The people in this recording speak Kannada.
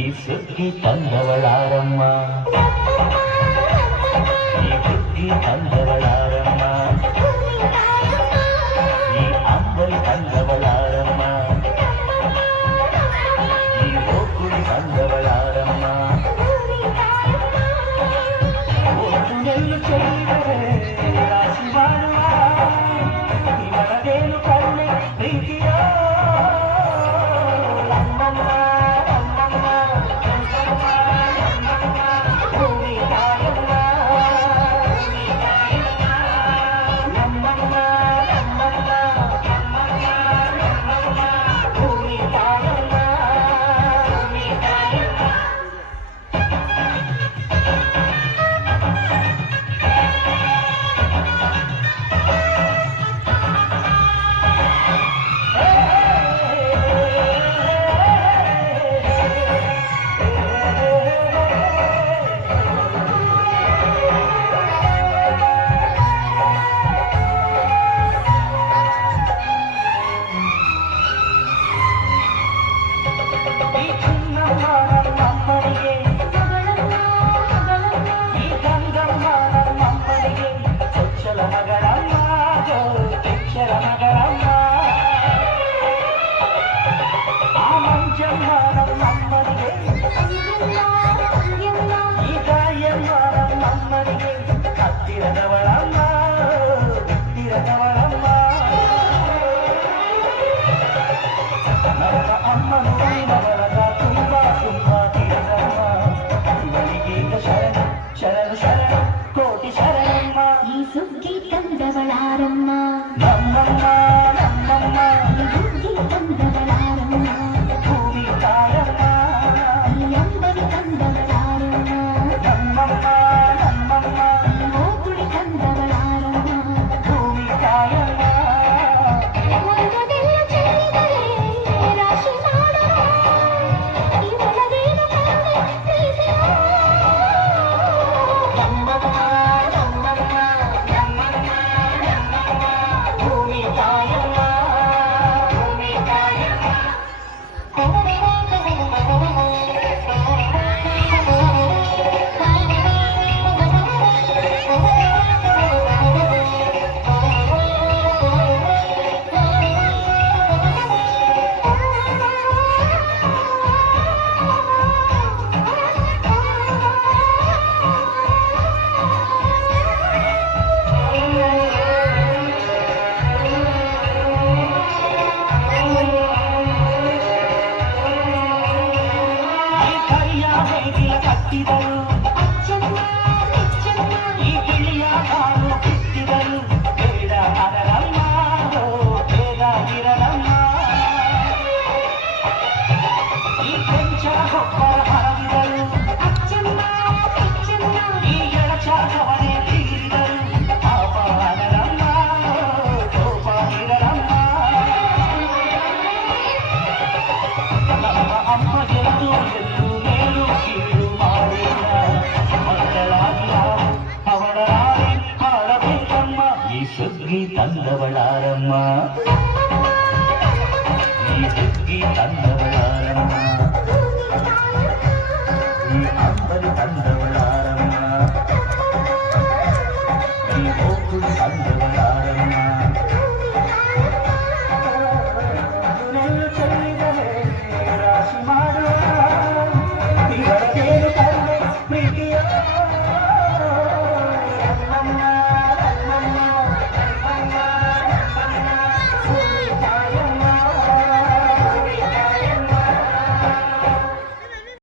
ಈ ಸುಗ್ಗಿ ತಂದವಳಾರಮ್ಮ, ಈ ಸುಗ್ಗಿ ತಂದವಳಾರಮ್ಮ, ಈ ಅಂಬಲಿ ತಂದವಳಾರಮ್ಮ, ಈ ಹೋಗುಳಿ ತಂದವಳಾರಮ್ಮ. ಒಂದು ನೆಲ್ಲು ಚೆಲ್ಲಿದರೆ ರಾಶಿ ಮಾಡುವ ಇವರದೇನು ಕರುಣೆ ಪ್ರೀತಿಯ ಸುಗ್ಗಿ ತಂದವಳಾರಮ್ಮ, ನಮ್ಮಮ್ಮ ನಮ್ಮಮ್ಮ, ಸುಗ್ಗಿ ತಂದವಳಾರಮ್ಮ, ಭೂಮಿ ತಾಯಮ್ಮ, ಅಂಬಲಿ ತಂದವಳಾರಮ್ಮ, ನಮ್ಮಮ್ಮ ನಮ್ಮಮ್ಮ, ಹೋಗುಳಿ ತಂದವಳಾರಮ್ಮ, ಭೂಮಿ ತಾಯಮ್ಮ. ಒಂದನೆಲ್ಲ ಚೆಲ್ಲಿದರೆ ರಾಶಿ ಮಾಡುವ ಇವಳದೇನು ಕರುಣೆ ಪ್ರೀತಿಯ ನಮ್ಮಮ್ಮ ನಮ್ಮಮ್ಮ, ಭೂಮಿ ತಾಯಮ್ಮ, ಭೂಮಿ ತಾಯಮ್ಮ. ಕಟ್ಟಿದರು ಅಚ್ಚಮ್ಮ ನಿಚ್ಚಮ್ಮ, ಈ ಗಿಳಿಯ ಕಾಲು ಕಿತ್ತಿದರು, ಬೇಡ ಅರಳಮ್ಮ ಬೇಗ ಇರಲಮ್ಮ. ಈ ಕೊಂಚ ಗೊಬ್ಬರ ಹರಡಿದರು, ಅಚ್ಚಮ್ಮ ನಿಚ್ಚಮ್ಮ, ಈ ಎಳಚಾಕವನೆ ಬೀರಿದರು, ಪಾಪ ಅರಳಮ್ಮ ಕೋಪ ಇರಲಮ್ಮ. ನಮ್ಮ ಅಮ್ಮ ಗೆದ್ದು ಎಲ್ಲೂ ಮೇಲು ಕೀಳು ಮಾಡಿಲ್ಲ, ಮಕ್ಕಳಾಗಿ ನಾವು ಅವಳ ರಾಣಿ ಹಾಡಬೇಕಮ್ಮ. ಈ ಸುಗ್ಗಿ ತಂದವಳಾರಮ್ಮ, ಈ ಸುಗ್ಗಿ ತಂದವಳಾರಮ್ಮ, ಈ ಅಂಬಲಿ ತಂದವಳಾರಮ್ಮ, ಈ ಹೋಗುಳಿ ತಂದವಳಾರಮ್ಮ.